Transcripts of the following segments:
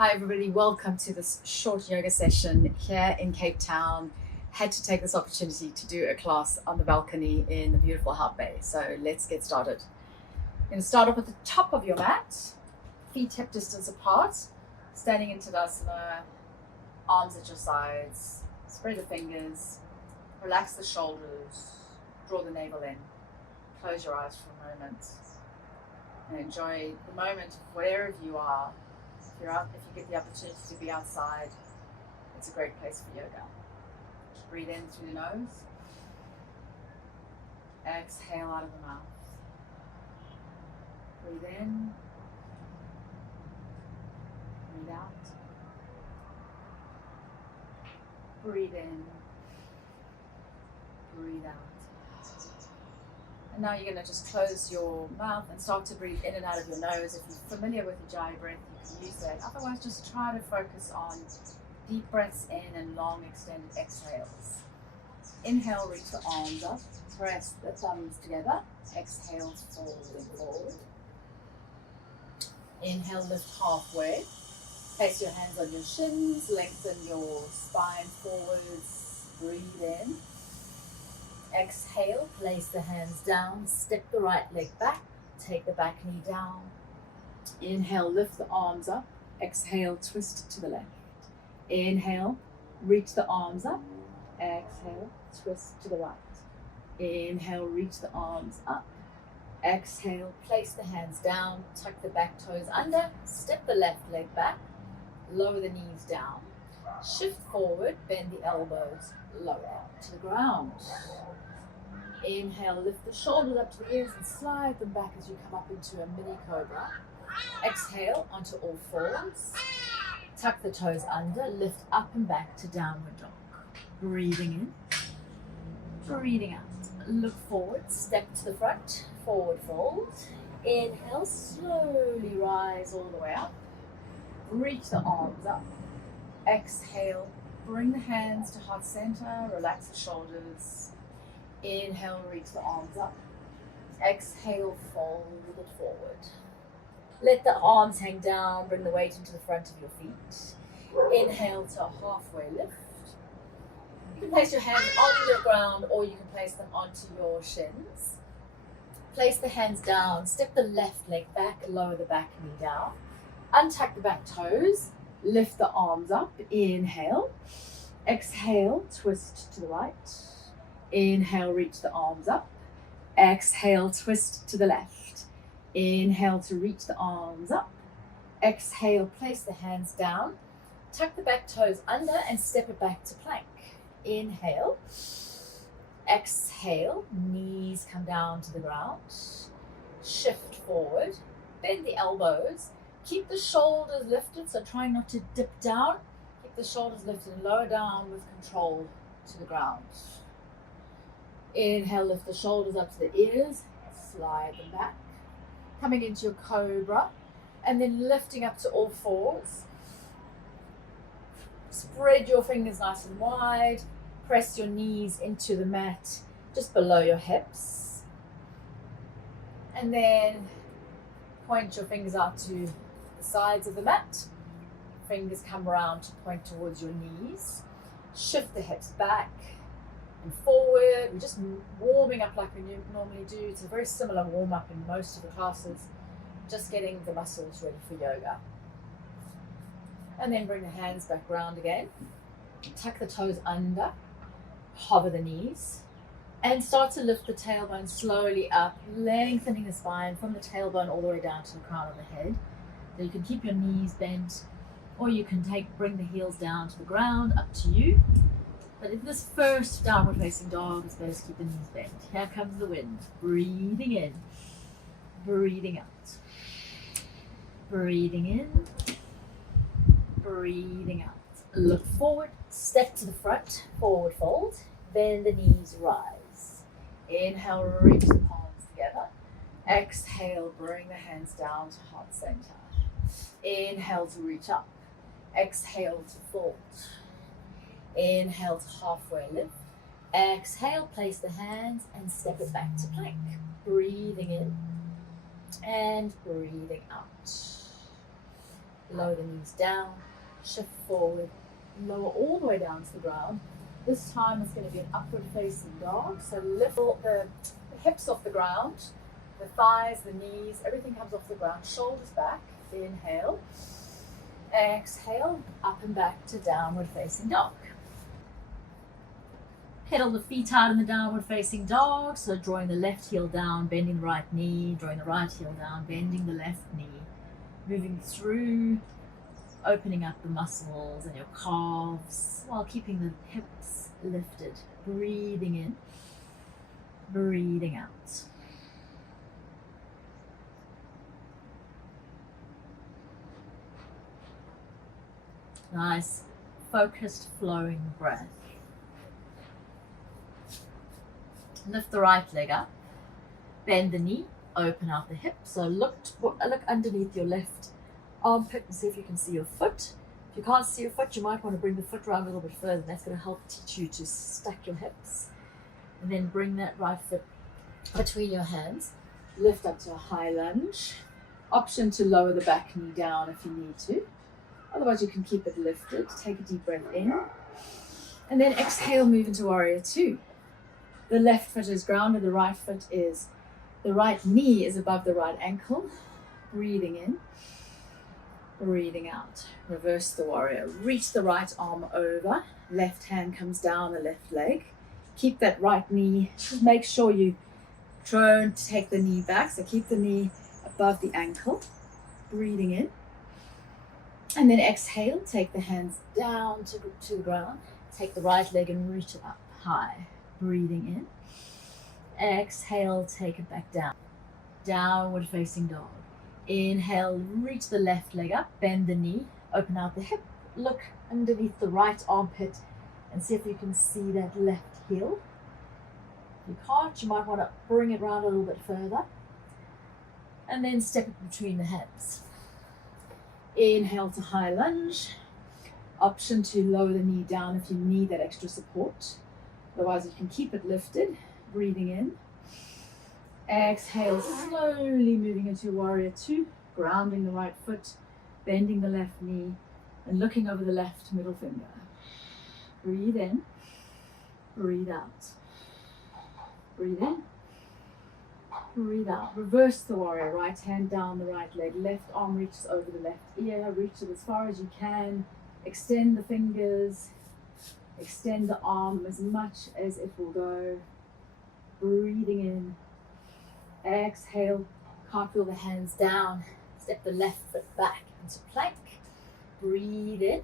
Hi everybody, welcome to this short yoga session here in Cape Town. Had to take this opportunity to do a class on the balcony in the beautiful Hout Bay. So let's get started. I'm going to start off at the top of your mat, feet hip distance apart, standing in Tadasana, arms at your sides, spread the fingers, relax the shoulders, draw the navel in, close your eyes for a moment, and enjoy the moment wherever you are. If you get the opportunity to be outside, it's a great place for yoga. Just breathe in through the nose. Exhale out of the mouth. Breathe in. Breathe out. Breathe in. Breathe out. And now you're going to just close your mouth and start to breathe in and out of your nose. If you're familiar with the Ujjayi breath, you can use that. Otherwise, just try to focus on deep breaths in and long extended exhales. Inhale, reach the arms up, press the thumbs together. Exhale, fold and forward. Inhale, lift halfway. Place your hands on your shins, lengthen your spine forwards. Breathe in. Exhale, place the hands down, step the right leg back, take the back knee down. Inhale, lift the arms up. Exhale, twist to the left. Inhale, reach the arms up. Exhale, twist to the right. Inhale, reach the arms up. Exhale, place the hands down, tuck the back toes under, step the left leg back, lower the knees down. Shift forward, bend the elbows, lower to the ground. Inhale, lift the shoulders up to the ears and slide them back as you come up into a mini cobra. Exhale onto all fours. Tuck the toes under, lift up and back to downward dog. Breathing in, breathing out. Look forward, step to the front, forward fold. Inhale, slowly rise all the way up. Reach the arms up. Exhale, bring the hands to heart center, relax the shoulders. Inhale, reach the arms up. Exhale, fold it forward. Let the arms hang down, bring the weight into the front of your feet. Inhale to a halfway lift. You can place your hands on the ground or you can place them onto your shins. Place the hands down, step the left leg back, lower the back knee down. Untuck the back toes, lift the arms up. Inhale. Exhale, twist to the right. Inhale, reach the arms up. Exhale, twist to the left. Inhale to reach the arms up. Exhale, place the hands down. Tuck the back toes under and step it back to plank. Inhale. Exhale, knees come down to the ground. Shift forward. Bend the elbows. Keep the shoulders lifted, so try not to dip down. Keep the shoulders lifted and lower down with control to the ground. Inhale, lift the shoulders up to the ears, slide them back. Coming into your cobra, and then lifting up to all fours. Spread your fingers nice and wide. Press your knees into the mat, just below your hips. And then point your fingers out to the sides of the mat. Fingers come around to point towards your knees. Shift the hips back and forward. We're just warming up like we normally do. It's a very similar warm up in most of the classes, just getting the muscles ready for yoga. And then bring the hands back round again. Tuck the toes under, hover the knees, and start to lift the tailbone slowly up, lengthening the spine from the tailbone all the way down to the crown of the head. So you can keep your knees bent, or you can bring the heels down to the ground, up to you. But in this first downward facing dog, it's best to keep the knees bent. Here comes the wind. Breathing in, breathing out. Breathing in, breathing out. Look forward, step to the front, forward fold. Bend the knees, rise. Inhale, reach the palms together. Exhale, bring the hands down to heart center. Inhale to reach up. Exhale to fold. Inhale to halfway lift. Exhale, place the hands and step it back to plank. Breathing in and breathing out. Lower the knees down, shift forward, lower all the way down to the ground. This time it's going to be an upward facing dog. So lift the hips off the ground, the thighs, the knees, everything comes off the ground, shoulders back. Inhale, exhale, up and back to downward facing dog. Pedal the feet out in the downward facing dog. So drawing the left heel down, bending the right knee, drawing the right heel down, bending the left knee. Moving through, opening up the muscles and your calves while keeping the hips lifted. Breathing in, breathing out. Nice, focused, flowing breath. Lift the right leg up, bend the knee, open out the hip. So look underneath your left armpit and see if you can see your foot. If you can't see your foot, you might want to bring the foot around a little bit further. That's going to help teach you to stack your hips. And then bring that right foot between your hands. Lift up to a high lunge. Option to lower the back knee down if you need to. Otherwise you can keep it lifted. Take a deep breath in. And then exhale, move into warrior two. The left foot is grounded, the right knee is above the right ankle. Breathing in, breathing out. Reverse the warrior. Reach the right arm over. Left hand comes down the left leg. Keep that right knee. Just make sure you don't take the knee back. So keep the knee above the ankle. Breathing in. And then exhale. Take the hands down to the ground. Take the right leg and reach it up high. Breathing in. Exhale, take it back down. Downward facing dog. Inhale, reach the left leg up, bend the knee, open out the hip, look underneath the right armpit and see if you can see that left heel. If you can't, you might want to bring it around a little bit further. And then step it between the hands. Inhale to high lunge. Option to lower the knee down if you need that extra support. Otherwise, you can keep it lifted. Breathing in. Exhale, slowly moving into warrior two. Grounding the right foot, bending the left knee, and looking over the left middle finger. Breathe in. Breathe out. Breathe in. Breathe out. Reverse the warrior. Right hand down the right leg. Left arm reaches over the left ear. Reach it as far as you can. Extend the fingers. Extend the arm as much as it will go. Breathing in. Exhale. Cartwheel the hands down. Step the left foot back into plank. Breathe in.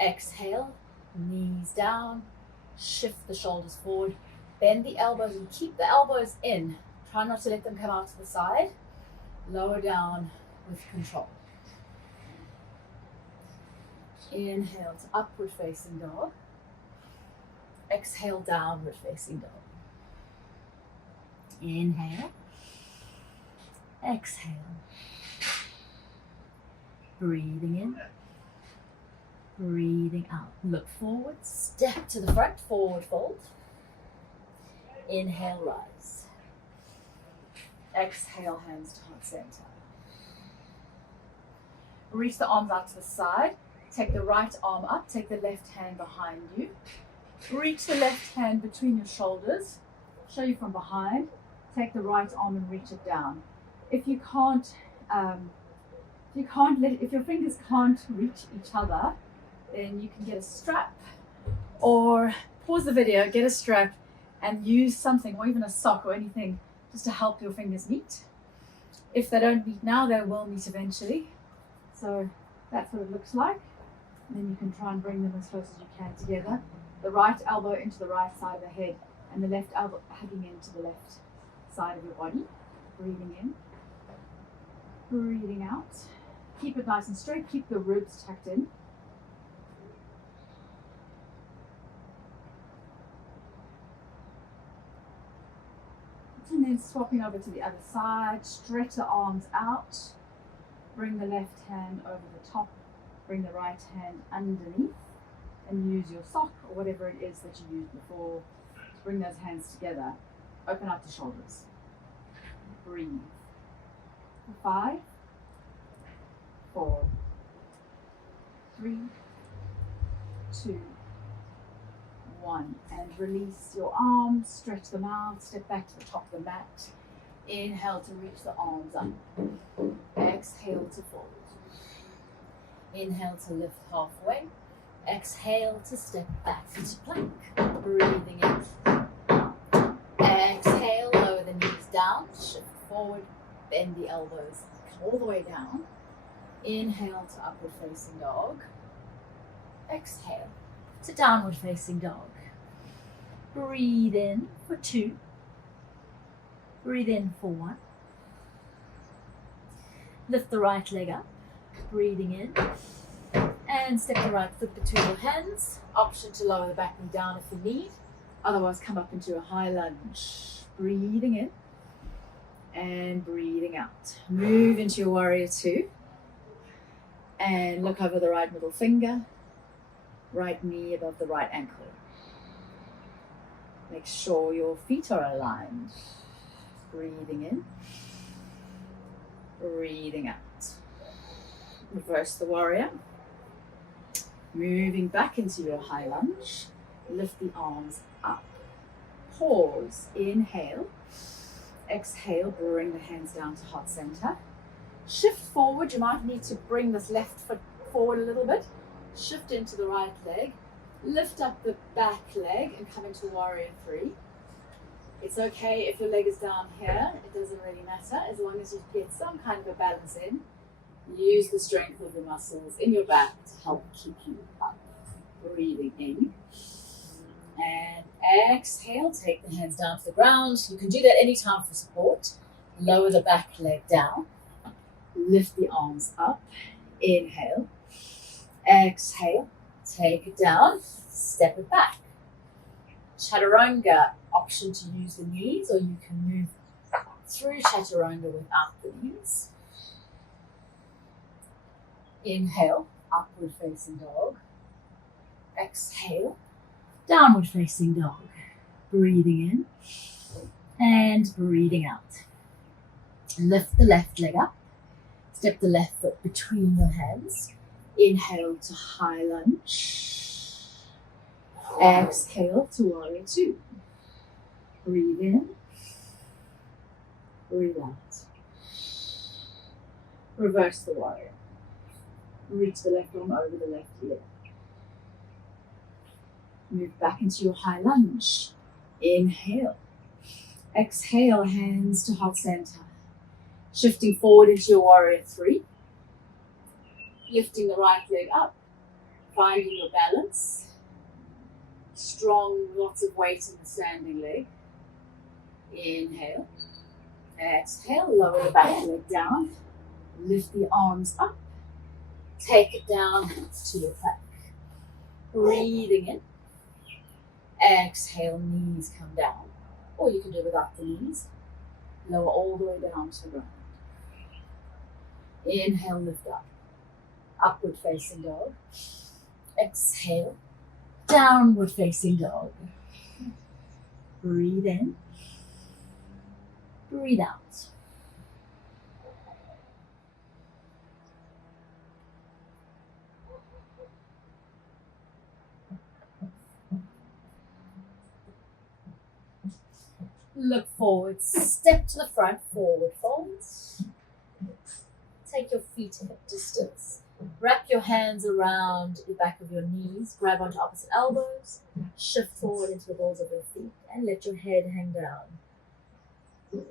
Exhale. Knees down. Shift the shoulders forward. Bend the elbows and keep the elbows in. Try not to let them come out to the side. Lower down with control. Inhale to upward facing dog. Exhale, downward facing dog. Inhale. Exhale. Breathing in. Breathing out. Look forward. Step to the front. Forward fold. Inhale, rise. Exhale, hands to heart center. Reach the arms out to the side. Take the right arm up. Take the left hand behind you. Reach the left hand between your shoulders. Show you from behind. Take the right arm and reach it down. If your fingers can't reach each other, then you can get a strap, or pause the video, get a strap, and use something, or even a sock or anything, just to help your fingers meet. If they don't meet now, they will meet eventually. So that's what it looks like. And then you can try and bring them as close as you can together. The right elbow into the right side of the head, and the left elbow hugging into the left side of your body. Breathing in, breathing out. Keep it nice and straight, keep the ribs tucked in. And then swapping over to the other side, stretch the arms out, bring the left hand over the top, bring the right hand underneath, and use your sock or whatever it is that you used before to bring those hands together. Open up the shoulders. Breathe. 5, 4, 3, 2, 1. And release your arms, stretch them out, step back to the top of the mat. Inhale to reach the arms up. Exhale to fold. Inhale to lift halfway. Exhale to step back into plank. Breathing in. Exhale, lower the knees down, shift forward, bend the elbows, come all the way down. Inhale to upward facing dog. Exhale to downward facing dog. Breathe in for 2. Breathe in for 1. Lift the right leg up, breathing in. And step the right foot between your hands. Option to lower the back knee down if you need. Otherwise, come up into a high lunge. Breathing in and breathing out. Move into your warrior 2. And look over the right middle finger. Right knee above the right ankle. Make sure your feet are aligned. Breathing in. Breathing out. Reverse the warrior. Moving back into your high lunge, lift the arms up. Pause, inhale. Exhale, bring the hands down to heart center. Shift forward, you might need to bring this left foot forward a little bit. Shift into the right leg. Lift up the back leg and come into warrior 3. It's okay if your leg is down here, it doesn't really matter, as long as you get some kind of a balance in. Use the strength of the muscles in your back to help keep you up. Breathing in. And exhale, take the hands down to the ground. You can do that anytime for support. Lower the back leg down. Lift the arms up. Inhale. Exhale. Take it down. Step it back. Chaturanga, option to use the knees, or you can move through chaturanga without the knees. Inhale, upward facing dog. Exhale, downward facing dog. Breathing in and breathing out. Lift the left leg up. Step the left foot between your hands. Inhale to high lunge. Exhale to warrior 2. Breathe in. Breathe out. Reverse the warrior. Reach the left arm over the left ear. Move back into your high lunge. Inhale. Exhale, hands to heart center. Shifting forward into your warrior 3. Lifting the right leg up. Finding your balance. Strong, lots of weight in the standing leg. Inhale. Exhale, lower the back leg down. Lift the arms up. Take it down to your plank. Breathing in. Exhale, knees come down. Or you can do it without the knees. Lower all the way down to the ground. Inhale, lift up. Upward facing dog. Exhale. Downward facing dog. Breathe in. Breathe out. Look forward, step to the front, forward folds. Take your feet hip distance. Wrap your hands around the back of your knees, grab onto opposite elbows, shift forward into the balls of your feet, and let your head hang down.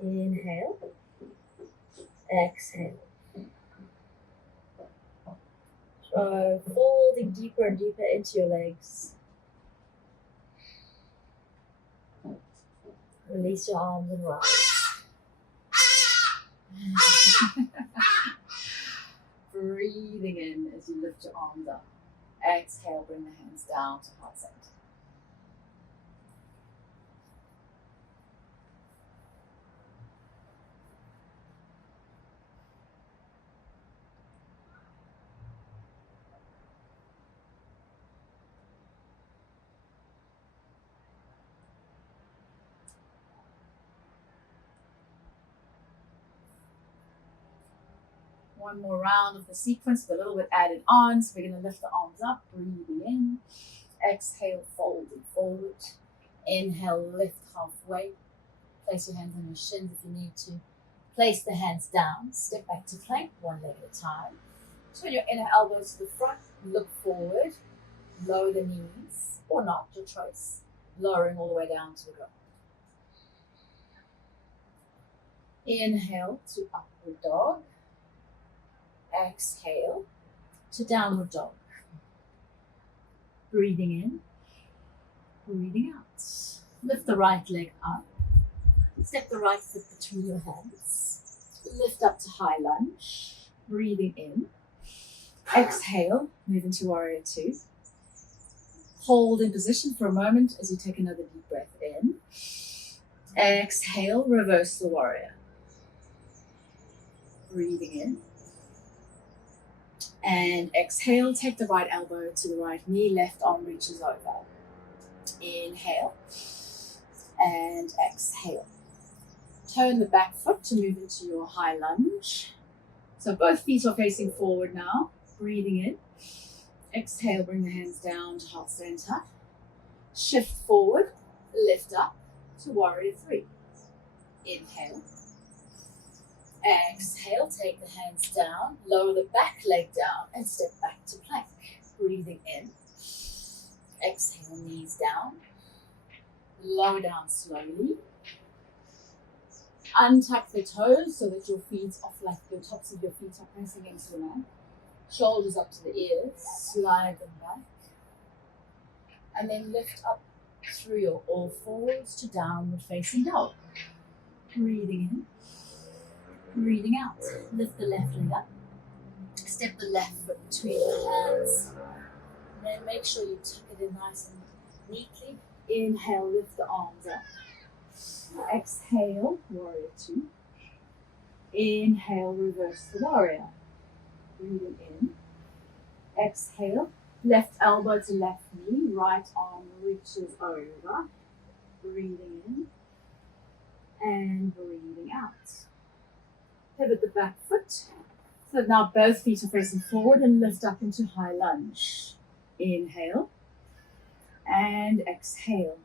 Inhale, exhale. So folding deeper and deeper into your legs. Release your arms and rise. Breathing in as you lift your arms up. Exhale, bring the hands down to heart center. one more round of the sequence with a little bit added on. So we're going to lift the arms up, breathing in. Exhale, folding forward. Inhale, lift halfway. Place your hands on your shins if you need to. Place the hands down. Step back to plank, one leg at a time. Turn your inner elbows to the front. Look forward. Lower the knees, or not, your choice. Lowering all the way down to the ground. Inhale to upward dog. Exhale to downward dog. Breathing in, breathing out. Lift the right leg up. Step the right foot between your hands. Lift up to high lunge. Breathing in. Exhale, move into warrior two. Hold in position for a moment as you take another deep breath in. Exhale, reverse the warrior. Breathing in. And exhale, take the right elbow to the right knee, left arm reaches over. Inhale and exhale. Turn the back foot to move into your high lunge. So both feet are facing forward now. Breathing in. Exhale, bring the hands down to heart center. Shift forward, lift up to warrior three. Inhale. Exhale, take the hands down, lower the back leg down and step back to plank. Breathing in. Exhale, knees down. Lower down slowly. Untuck the toes so that your feet are flat, the tops of your feet are pressing into the mat. Shoulders up to the ears, slide them back. And then lift up through your all fours to downward facing dog. Breathing in. Breathing out, lift the left leg up, step the left foot between the hands, and then make sure you tuck it in nice and neatly. Inhale, lift the arms up. Exhale, warrior two. Inhale, reverse the warrior. Breathing in. Exhale, left elbow to left knee, right arm reaches over. Breathing in and breathing out. Pivot the back foot. So now both feet are facing forward and lift up into high lunge. Inhale and exhale.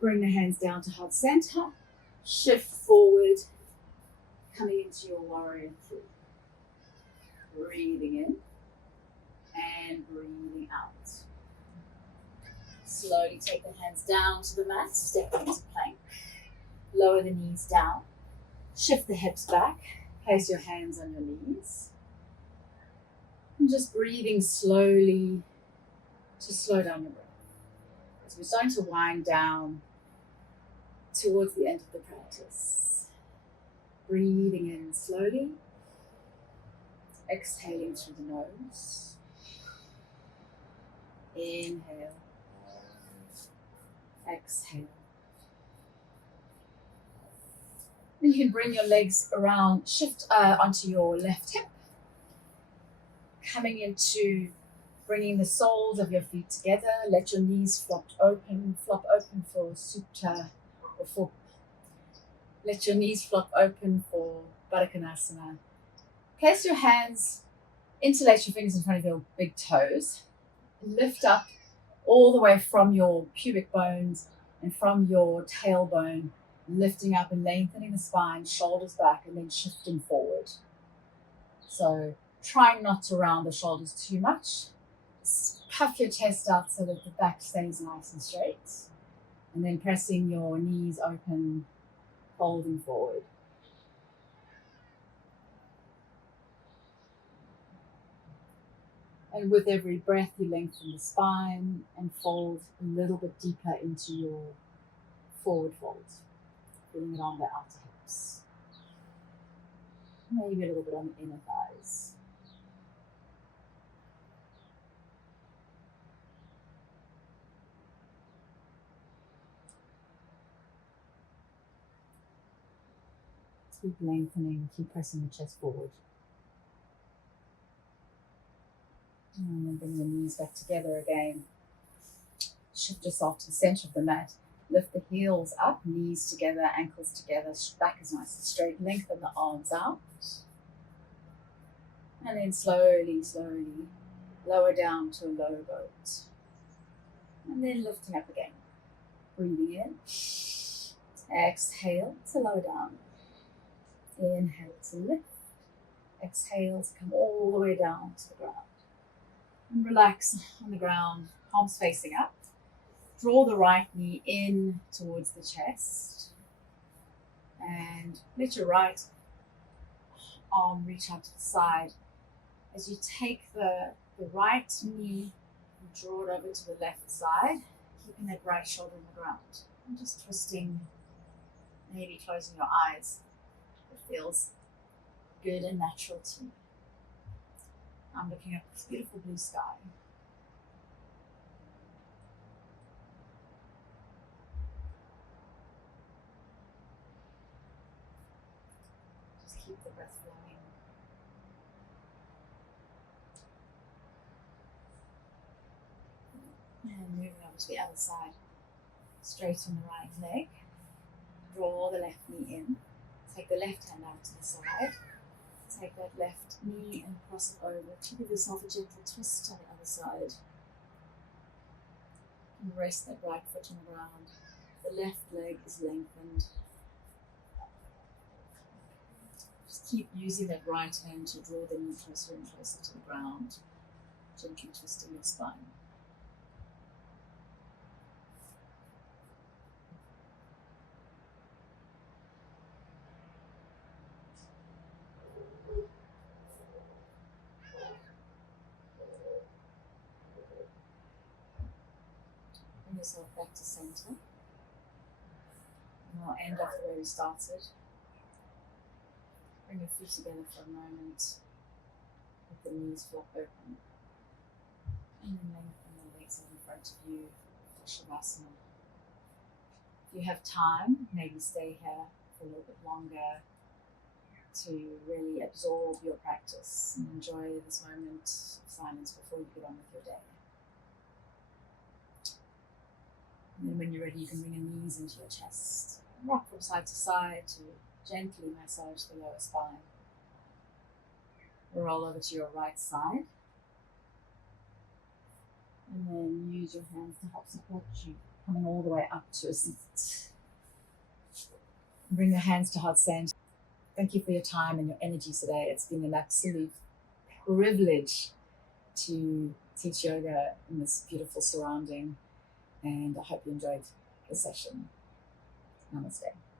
Bring the hands down to heart center. Shift forward, coming into your warrior three. Breathing in and breathing out. Slowly take the hands down to the mat, step into plank. Lower the knees down. Shift the hips back. Place your hands on your knees. And just breathing slowly to slow down your breath. As we're starting to wind down towards the end of the practice. Breathing in slowly. Exhaling through the nose. Inhale. Exhale. Then you can bring your legs around, shift onto your left hip. Coming into bringing the soles of your feet together. Let your knees flop open for Supta, let your knees flop open for Baddha Konasana. Place your hands, interlace your fingers in front of your big toes. Lift up all the way from your pubic bones and from your tailbone, lifting up and lengthening the spine, shoulders back, and then shifting forward. So trying not to round the shoulders too much. Puff your chest out so that the back stays nice and straight. And then pressing your knees open, folding forward. And with every breath, you lengthen the spine and fold a little bit deeper into your forward fold. Feeling it on the outer hips. Maybe a little bit on the inner thighs. Keep lengthening, keep pressing the chest forward. And then bring the knees back together again. Shift yourself to the center of the mat. Lift the heels up, knees together, ankles together, back is nice and straight. Lengthen the arms out. And then slowly, slowly lower down to a low boat. And then lifting up again. Breathing in. Exhale to lower down. Inhale to lift. Exhale to come all the way down to the ground. And relax on the ground, palms facing up. Draw the right knee in towards the chest. And let your right arm reach out to the side. As you take the right knee and draw it over to the left side, keeping that right shoulder on the ground. And just twisting, maybe closing your eyes. It feels good and natural to me. I'm looking at this beautiful blue sky. Just keep the breath flowing. And moving over to the other side. Straighten the right leg. Draw the left knee in. Take the left hand out to the side. Take that left knee and cross it over to give yourself a gentle twist on the other side. And rest that right foot on the ground. The left leg is lengthened. Just keep using that right hand to draw the knee closer and closer to the ground, gently twisting your spine. Bring yourself back to center. And we'll end off the way we started. Bring your feet together for a moment. Let the knees flop open. And then lengthen the legs out in front of you for Shavasana. If you have time, maybe stay here for a little bit longer to really absorb your practice and enjoy this moment of silence before you get on with your day. And then when you're ready, you can bring your knees into your chest. Rock from side to side to gently massage the lower spine. Roll over to your right side. And then use your hands to help support you, coming all the way up to a seat. Bring your hands to heart center. Thank you for your time and your energy today. It's been an absolute privilege to teach yoga in this beautiful surrounding. And I hope you enjoyed the session. Namaste.